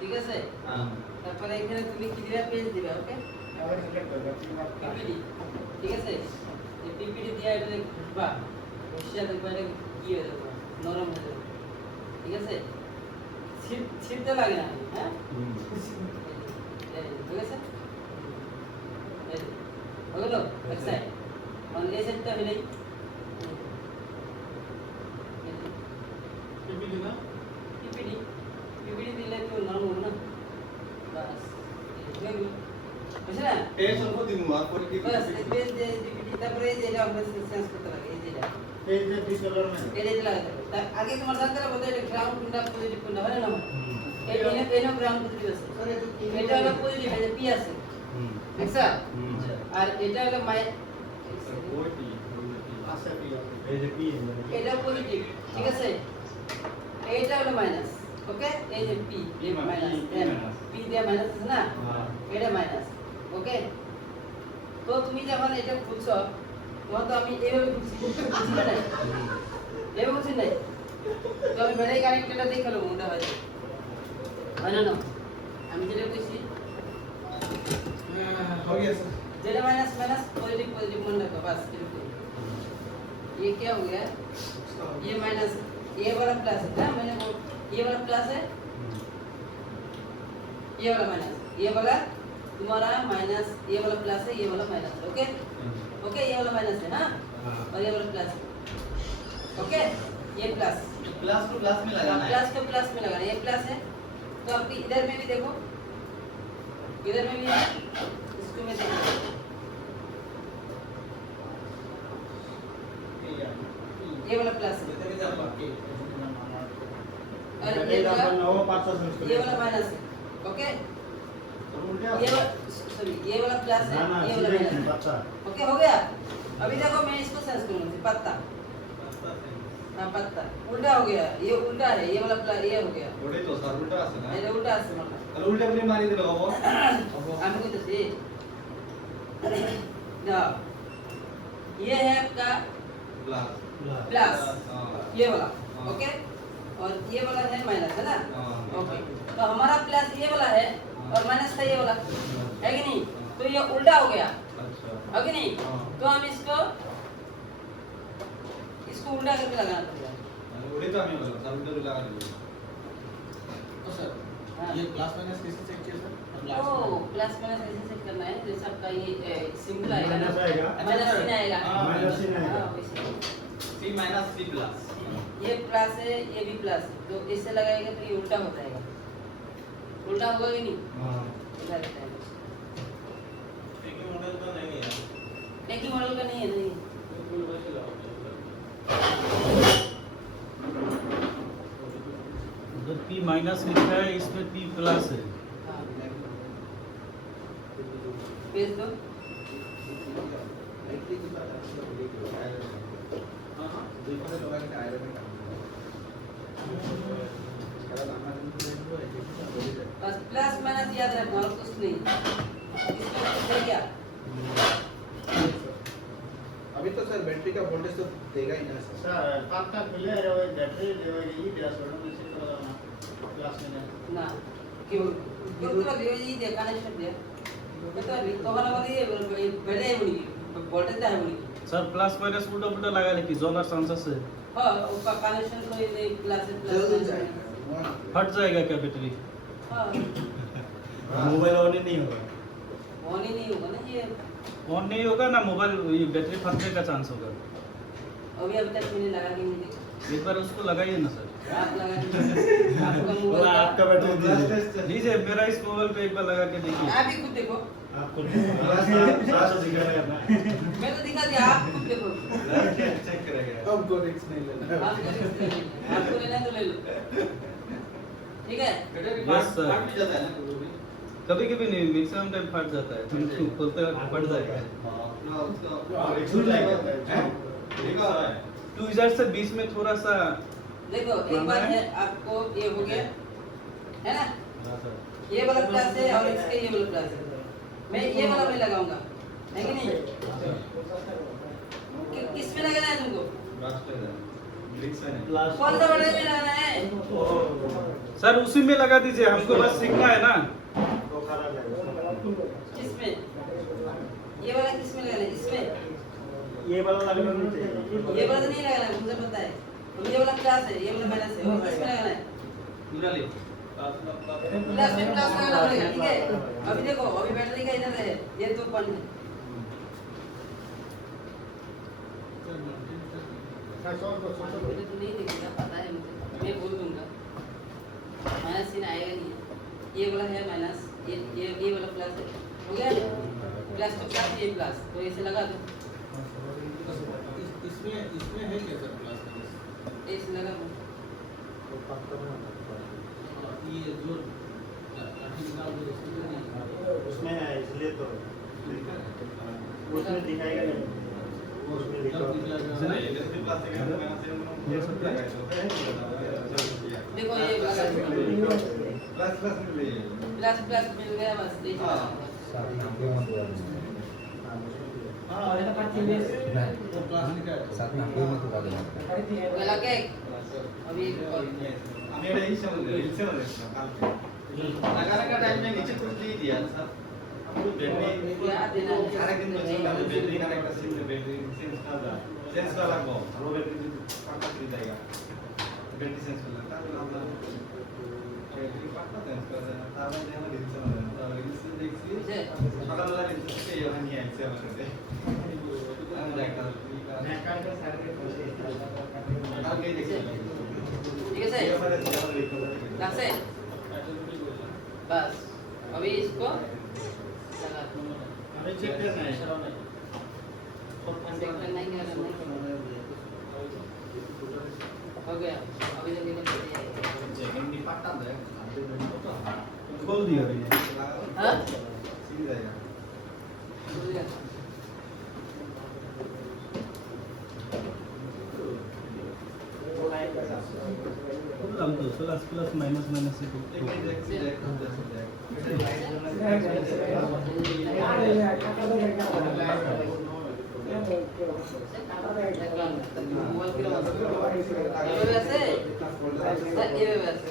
ঠিক আছে তারপরে এখানে তুমি কি দিবা পেজ দিবা ওকে পিপিটি ঠিক আছে এই পিপিটি দিয়ে এটা ঘুরবা ঘুষিয়া দেখবা এটা কি হয়ে যাবে নরম হয়ে যাবে ঠিক আছে ছিটতে লাগে না হ্যাঁ ঠিক আছে হলো এক সাইড মানে এই সাইডটা হলেই পিপিটি না পিপিটি দিলে তো নরম হবে না বাস বুঝলা পেজ অল্প দিমু আর পরে কি বাস পেজ যে পিপিটি তারপরে এই যে আমরা চেঞ্জ করতে লাগে এই যে পেজ যে ডিসকালার মানে এই যে লাগাতে হবে তার আগে তোমার জানতে হবে এটা গ্রাউন্ড কোনটা পজিটিভ কোনটা হয় না এই এনে গ্রাউন্ড পজিটিভ আছে এটা হলো পজিটিভ এই যে পি আছে দেখছা আর এটা হলো ওইটি আছে পি এই যে পি এটা পজিটিভ ঠিক আছে এইটা হলো মাইনাস ওকে এই যে পি মাইনাস পি দিয়ে মাইনাস আছে না এটা মাইনাস ওকে তো তুমি যখন এটা খুলছো তখন তো আমি এইভাবে খুলছি বুঝলে না এইভাবে খুলছি নাই তো আমি বেড়ে কানেক্টরটা দেখে নেবো ওটা হয় না আমি যেটা কইছি हो गया sir Z minus minus positive positive मन रखो बस ये क्या हो गया ये माइनस ये वाला प्लस है ना मैंने वो ये वाला प्लस है ये वाला माइनस ये वाला तुम्हारा माइनस ये वाला प्लस है ये वाला माइनस है ओके ओके ये वाला माइनस है ना और ये वाला प्लस ओके ये प्लस प्लस को प्लस में लगाना है प्लस को प्लस में लगाना ये प्लस है तो आपकी इधर में भी देखो इधर में भी है इसको मैं देखो ये वाला प्लस है और ये वाला माइनस है ओके ये वाला सॉरी ये वाला प्लस है ये वाला माइनस ओके हो गया अभी देखो मैं इसको सेंस करूंगा पत्ता हां पत्ता उल्टा हो गया ये उल्टा है ये वाला प्लस ये हो गया ওটাই তো স্যার উল্টা আছে না এটা উল্টা আছে মানে তাহলে উল্টা করে মারি দিলে হবে আমি কইতেছি ना ये है आपका प्लस प्लस हां ये वाला ओके और ये वाला है माइनस है ना ओके तो हमारा प्लस ये वाला है और माइनस था ये वाला है कि नहीं तो ये उल्टा हो गया अच्छा है कि नहीं तो हम इसको उल्टा करके लगाना पड़ेगा ওটাই তো আমি বললাম স্যার উল্টা করে লাগা দিবেন तो सर ये प्लस माइनस कैसे चेक किया सर ओ प्लस माइनस ऐसे चेक करना है जैसे आपका ये सिंबल आएगा ना माइनस आएगा माइनस चिन्ह आएगा माइनस चिन्ह आएगा सी माइनस सी प्लस ये प्लस है ये भी प्लस है तो इससे लगाएगा तो ये उल्टा हो जाएगा उल्टा होगा कि नहीं हां उल्टा रहता है एक ही मॉडल का नहीं है एक ही मॉडल का नहीं है नहीं उधर P माइनस लिखा है इसमें P प्लस है हाँ पेज दो बस प्लस माइनस याद रखना और कुछ नहीं इसमें कुछ है क्या अभी तो सर बैटरी का वोल्टेज तो देगा ही ना सर सर पक्का मिले रे ওই ব্যাটারি এই গ্যাস ওটা মেশিন করা না ক্লাস में ना क्यों क्यों तो ये दे कनेक्शन दे तो अभी तो हमारा वाली बैठे है बोली वोल्टेज है बोली सर प्लस माइनस उल्टा उल्टा लगा ले कि जलार चांसेस है हां उसका कनेक्शन तो ये प्लस जल्दी प्लस जाएगा फट जाएगा क्या बैटरी हां मोबाइल ऑन ही नहीं होगा ऑन ही नहीं होगा ना ये ऑन नहीं होगा ना मोबाइल ये बैटरी फटने का चांस होगा अभी तक मैंने लगा के नहीं देखा एक बार उसको लगाइए ना सर आप लगा दीजिए आपका मोबाइल आपका बैटरी दीजिए लीजिए मेरा इस मोबाइल पे एक बार लगा के देखिए आप ही खुद देखो आपको क्लास दिखाना करना मैं तो दिखा दिया आप खुद देखो चेक करेंगे हमको रिस्क नहीं लेना आपको लेना है तो ले लो ठीक है Yes, sir. फट भी जाता है ना कभी कभी कभी नहीं मैक्सिमम टाइम फट जाता है तुम खोलते वक्त फट जाएगा अपना उसका छूट जाएगा हैं ठीक है टू इधर से बीच में थोड़ा सा देखो एक बात है आपको ये हो गया है ना हाँ सर ये वाला प्लस है और इसके ये वाला प्लस है मैं ये वाला में लगाऊंगा है कि नहीं किस में लगाना है तुमको लास्ट में लिंक्स है कौन सा बटन में लगाना है सर उसी में लगा दीजिए, हमको बस सीखना है ना। तो खराब है किसमें? ये वाला किसमें लगाना है? इसमें? ये वाला लगना नहीं चाहिए ये वाला तो नहीं लगाना है, मुझे पता है। तो ये वाला प्लस है, ये वाला माइनस है, और किसमें लगाना है? प्लस में प्लस लगाना पड़ेगा, ठीक है? अभी देखो, अभी बैटरी का इधर है, ये तो पन है। मुझे तो नहीं दिखेगा, पता है मुझे, मैं बोल दूंगा। माइनस सीन आएगा नहीं। ये वाला है माइनस, ये वाला प्लस है, हो गया? प्लस तो प्लस, ये प्लस, तो इसे लगा दो। इसमें है क्या सर क्लास माइनस? इसे लगा दो। ये जो लाठी निकाल दो इसमें नहीं। उसमें है इसलिए तो उसमें दिखाएगा नहीं उसमें लिखा जब होता दिखला है। देखो ये लगा दो। प्लस प्लस मिल गया, बस देखो। वो क्लास निकाल लगा के अभी लगाने का टाइम में नीचे कुछ नहीं दिया सर, हमको बैटरी क्या देना है? सारे दिन में चला बैटरी कनेक्ट कर सिम बैटरी सेंस का लगो लो बैटरी पक्का फ्री जाएगा बैटरी सेंस लगता है ना बैटरी पक्का सेंस कर देना तावा देना दिन से ना तावा इसी देखिए पता लगा दिन से ये नहीं है से करते हम देखा मैं काट कर सारे पैसे आगे देखिए ठीक है ये सर, वाला ज़्यादा ढंग से बस। अभी इसको लगा दो। हमें चेक करना है चेक करना ही है, हो गया। अभी जल्दी जल्दी चेकिंग नहीं पता है खोल दिया अभी। हाँ? सीधी जाएगा हो गया। हम तो प्लस प्लस माइनस माइनस से ये वैसे